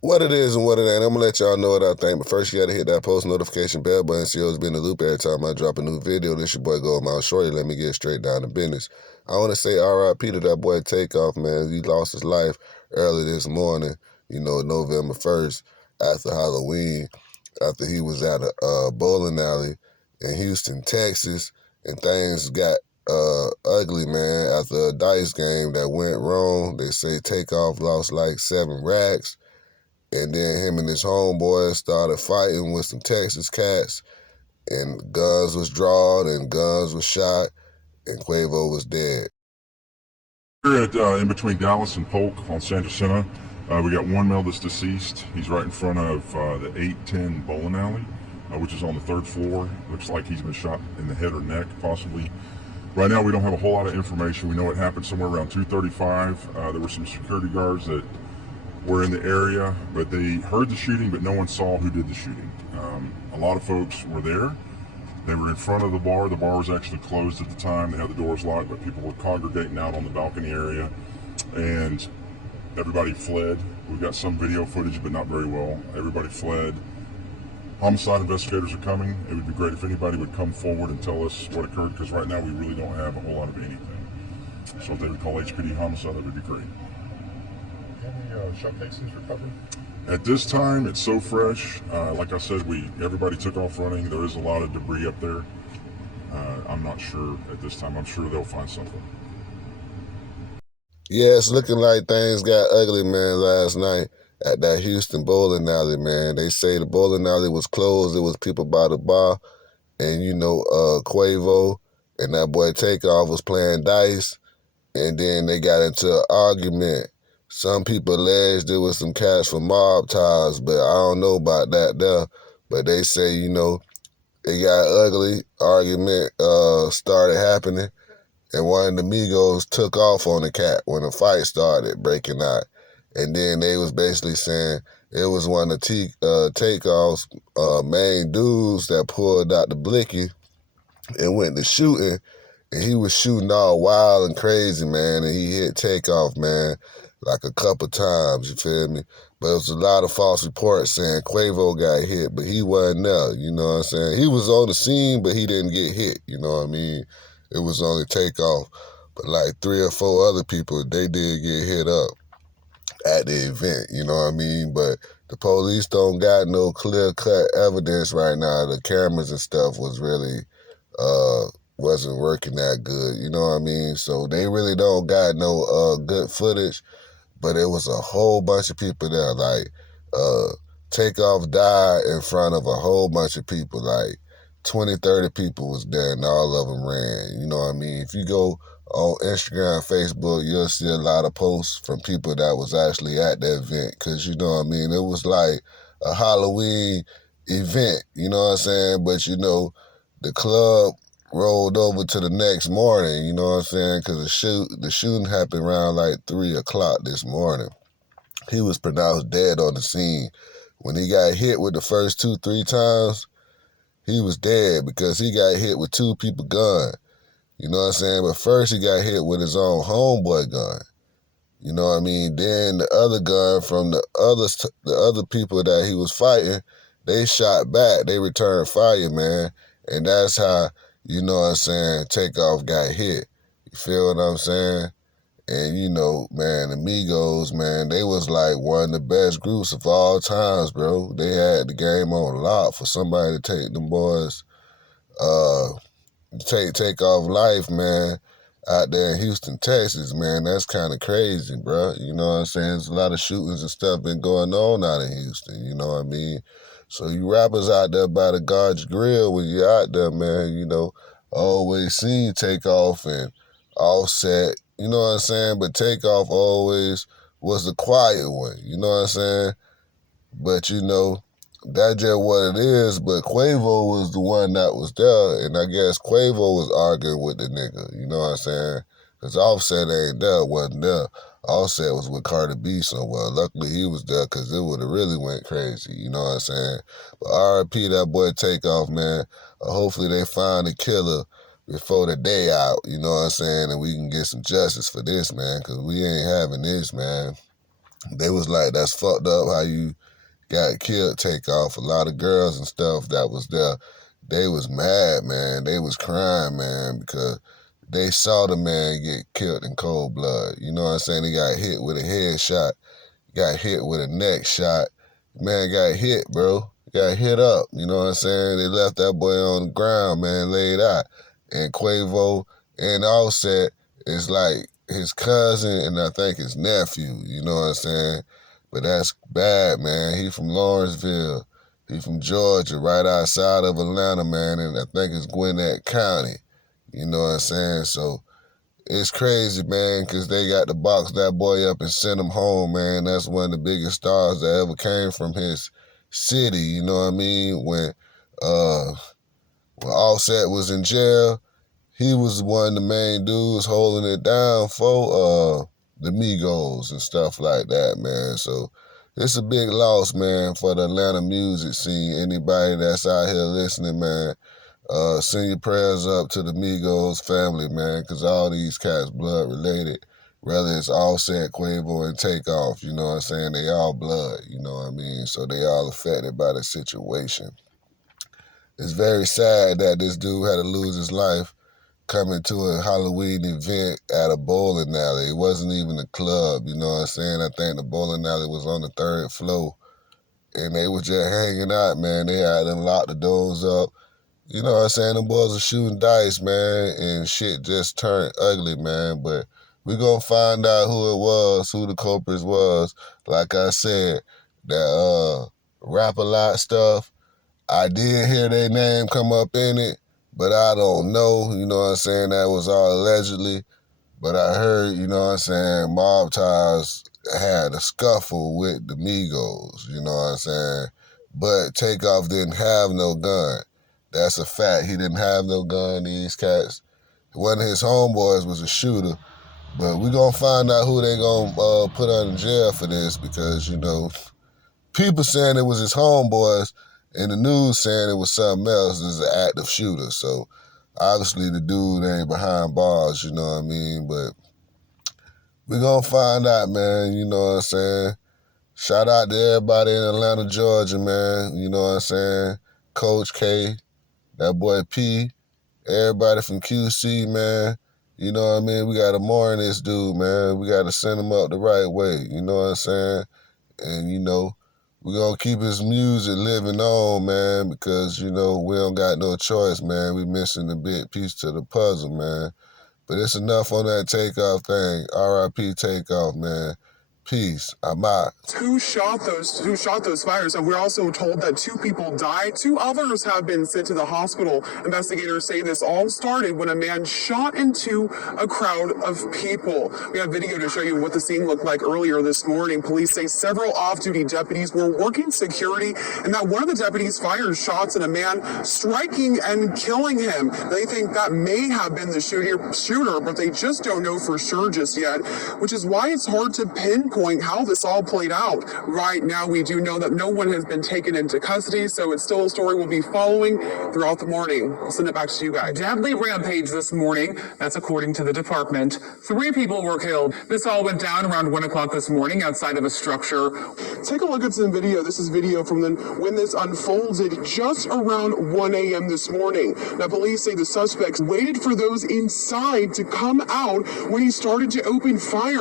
what it is and what it ain't. I'm gonna let y'all know what I think, but first you gotta hit that post notification bell button so you'll be in the loop every time I drop a new video. This your boy Gold Mouth Shorty. Let me get straight down to business. I wanna say R.I.P. to that boy Takeoff, man. He lost his life early this morning, November 1st, after Halloween, after he was at a bowling alley in Houston, Texas, and things got ugly, man. After a dice game that went wrong, they say Takeoff lost like 7 racks. And then him and his homeboys started fighting with some Texas cats, and guns was drawn and guns was shot, and Quavo was dead. We're at in between Dallas and Polk on San Jacinto. We got one male that's deceased. He's right in front of the 810 bowling alley, which is on the 3rd floor. Looks like he's been shot in the head or neck, possibly. Right now, we don't have a whole lot of information. We know it happened somewhere around 2:35. There were some security guards that were in the area, but they heard the shooting, but no one saw who did the shooting. A lot of folks were there. They were in front of the bar. The bar was actually closed at the time. They had the doors locked, but people were congregating out on the balcony area, and everybody fled. We've got some video footage, but not very well. Everybody fled. Homicide investigators are coming. It would be great if anybody would come forward and tell us what occurred, because right now we really don't have a whole lot of anything. So if they would call HPD homicide, that would be great. Any shell casings recovered? At this time, it's so fresh. Like I said, everybody took off running. There is a lot of debris up there. I'm not sure at this time. I'm sure they'll find something. Yeah, it's looking like things got ugly, man, last night at that Houston bowling alley, man. They say the bowling alley was closed. It was people by the bar, and Quavo and that boy Takeoff was playing dice, and then they got into an argument. Some people alleged it was some cats from mob ties, but I don't know about that there. But they say, it got ugly. Argument started happening, and one of the Migos took off on the cat when the fight started breaking out. And then they was basically saying it was one of Takeoff's main dudes that pulled out the blicky and went to shooting, and he was shooting all wild and crazy, man, and he hit Takeoff, man, like a couple times, you feel me? But it was a lot of false reports saying Quavo got hit, but he wasn't there, you know what I'm saying? He was on the scene, but he didn't get hit, you know what I mean? It was only Takeoff. But like 3 or 4 other people, they did get hit up at the event, you know what I mean? But the police don't got no clear-cut evidence right now. The cameras and stuff was really wasn't working that good, you know what I mean? So they really don't got no good footage, but it was a whole bunch of people there. Like Takeoff died in front of a whole bunch of people, like 20, 30 people was there, and all of them ran, you know what I mean? If you go on Instagram, Facebook, you'll see a lot of posts from people that was actually at the event, because, you know what I mean, it was like a Halloween event, you know what I'm saying? But, the club rolled over to the next morning, you know what I'm saying? Because the shooting happened around like 3 o'clock this morning. He was pronounced dead on the scene. When he got hit with the first 2, 3 times, he was dead because he got hit with 2 people gun. You know what I'm saying? But first he got hit with his own homeboy gun. You know what I mean? Then the other gun from the other people that he was fighting, they shot back. They returned fire, man. And that's how, you know what I'm saying, Takeoff got hit. You feel what I'm saying? And, man, the Migos, man, they was like one of the best groups of all times, bro. They had the game on lock. For somebody to take them boys, take off life, man, out there in Houston, Texas, man, that's kind of crazy, bro. You know what I'm saying? There's a lot of shootings and stuff been going on out in Houston, you know what I mean? So you rappers out there by the God's Grill, when you're out there, man, always seen Takeoff and Offset, you know what I'm saying? But Takeoff always was the quiet one, you know what I'm saying? But, that's just what it is. But Quavo was the one that was there, and I guess Quavo was arguing with the nigga, you know what I'm saying? Because Offset ain't there, wasn't there. Offset was with Cardi B somewhere. Luckily he was there, because it would have really went crazy, you know what I'm saying? But R.I.P. that boy Takeoff, man. Hopefully they find the killer before the day out, you know what I'm saying? And we can get some justice for this, man, because we ain't having this, man. They was like, that's fucked up how you got killed, Takeoff. A lot of girls and stuff that was there, they was mad, man. They was crying, man, because they saw the man get killed in cold blood. You know what I'm saying? He got hit with a headshot, got hit with a neck shot. Man got hit, bro. Got hit up. You know what I'm saying? They left that boy on the ground, man, laid out. And Quavo and Offset is like his cousin and I think his nephew. You know what I'm saying? But that's bad, man. He from Lawrenceville. He from Georgia, right outside of Atlanta, man. And I think it's Gwinnett County. You know what I'm saying? So it's crazy, man, because they got to box that boy up and send him home, man. That's one of the biggest stars that ever came from his city, you know what I mean? When Offset was in jail, he was one of the main dudes holding it down for the Migos and stuff like that, man. So it's a big loss, man, for the Atlanta music scene. Anybody that's out here listening, man, send your prayers up to the Migos family, man, because all these cats blood related. Whether it's Offset, Quavo, and Takeoff, you know what I'm saying? They all blood, you know what I mean? So they all affected by the situation. It's very sad that this dude had to lose his life coming to a Halloween event at a bowling alley. It wasn't even a club, you know what I'm saying? I think the bowling alley was on the 3rd floor. And they were just hanging out, man. They had them lock the doors up. You know what I'm saying? Them boys are shooting dice, man, and shit just turned ugly, man. But we gonna find out who it was, who the culprits was. Like I said, that Rap-A-Lot stuff, I did hear their name come up in it, but I don't know. You know what I'm saying? That was all allegedly. But I heard, you know what I'm saying, Mob Ties had a scuffle with the Migos, you know what I'm saying? But Takeoff didn't have no gun. That's a fact. He didn't have no gun, these cats. One of his homeboys was a shooter. But we gonna find out who they gonna put under jail for this because, you know, people saying it was his homeboys and the news saying it was something else as an active shooter. So obviously the dude ain't behind bars, you know what I mean? But we gonna find out, man, you know what I'm saying? Shout out to everybody in Atlanta, Georgia, man. You know what I'm saying? Coach K, that boy P, everybody from QC, man. You know what I mean? We gotta mourn this dude, man. We gotta send him up the right way. You know what I'm saying? And, you know, we're going to keep his music living on, man, because, you know, we don't got no choice, man. We missing a big piece to the puzzle, man. But it's enough on that Takeoff thing. R.I.P. Takeoff, man. Peace. I'm out. Who shot those fires? And we're also told that 2 people died. 2 others have been sent to the hospital. Investigators say this all started when a man shot into a crowd of people. We have video to show you what the scene looked like earlier this morning. Police say several off-duty deputies were working security and that one of the deputies fired shots at a man, striking and killing him. They think that may have been the shooter, but they just don't know for sure just yet, which is why it's hard to pinpoint how this all played out. Right now, we do know that no one has been taken into custody, so it's still a story we'll be following throughout the morning. I'll send it back to you guys. Deadly rampage this morning. That's according to the department. 3 people were killed. This all went down around 1 o'clock this morning outside of a structure. Take a look at some video. This is video from when this unfolded just around 1 a.m. this morning. Now, police say the suspects waited for those inside to come out when he started to open fire.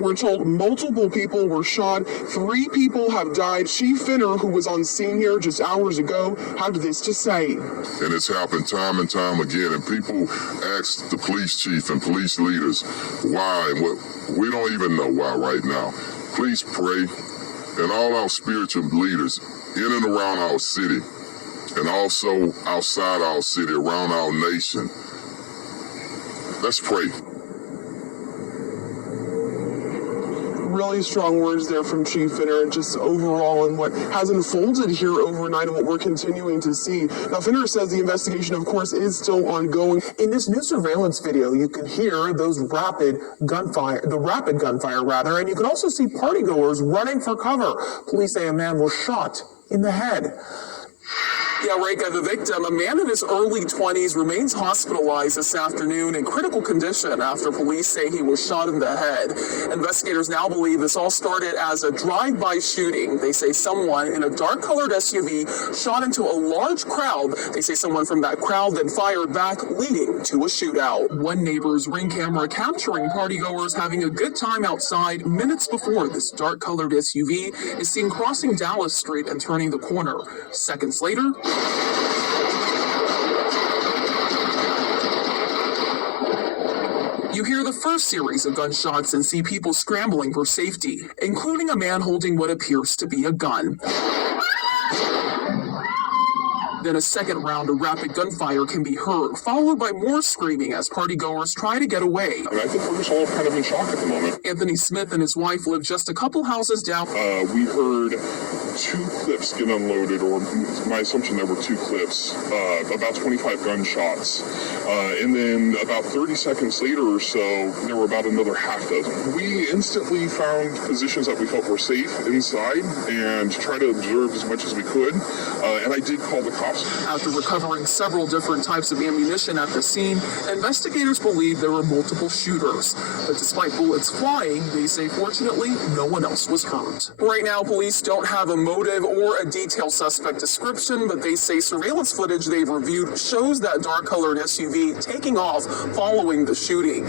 We're told multiple people were shot. 3 people have died. Chief Finner, who was on scene here just hours ago, had this to say. And it's happened time and time again. And people ask the police chief and police leaders why. And what we don't even know why right now. Please pray. And all our spiritual leaders in and around our city, and also outside our city, around our nation. Let's pray. Really strong words there from Chief Finner, just overall and what has unfolded here overnight and what we're continuing to see. Now, Finner says the investigation, of course, is still ongoing. In this new surveillance video, you can hear those rapid gunfire, and you can also see partygoers running for cover. Police say a man was shot in the head. Yeah, Reka, the victim, a man in his early 20s, remains hospitalized this afternoon in critical condition after police say he was shot in the head. Investigators now believe this all started as a drive-by shooting. They say someone in a dark-colored SUV shot into a large crowd. They say someone from that crowd then fired back, leading to a shootout. One neighbor's Ring camera capturing partygoers having a good time outside minutes before this dark-colored SUV is seen crossing Dallas Street and turning the corner. Seconds later, you hear the first series of gunshots and see people scrambling for safety, including a man holding what appears to be a gun. Then a second round of rapid gunfire can be heard, followed by more screaming as partygoers try to get away. I think we're just all kind of in shock at the moment. Anthony Smith and his wife live just a couple houses down. We heard 2 clips get unloaded, or my assumption there were 2 clips, about 25 gunshots. And then about 30 seconds later or so, there were about another half dozen. We instantly found positions that we felt were safe inside and tried to observe as much as we could. And I did call the cops. After recovering several different types of ammunition at the scene, investigators believe there were multiple shooters. But despite bullets flying, they say fortunately no one else was hurt. Right now, police don't have a motive or a detailed suspect description, but they say surveillance footage they've reviewed shows that dark-colored SUV taking off following the shooting.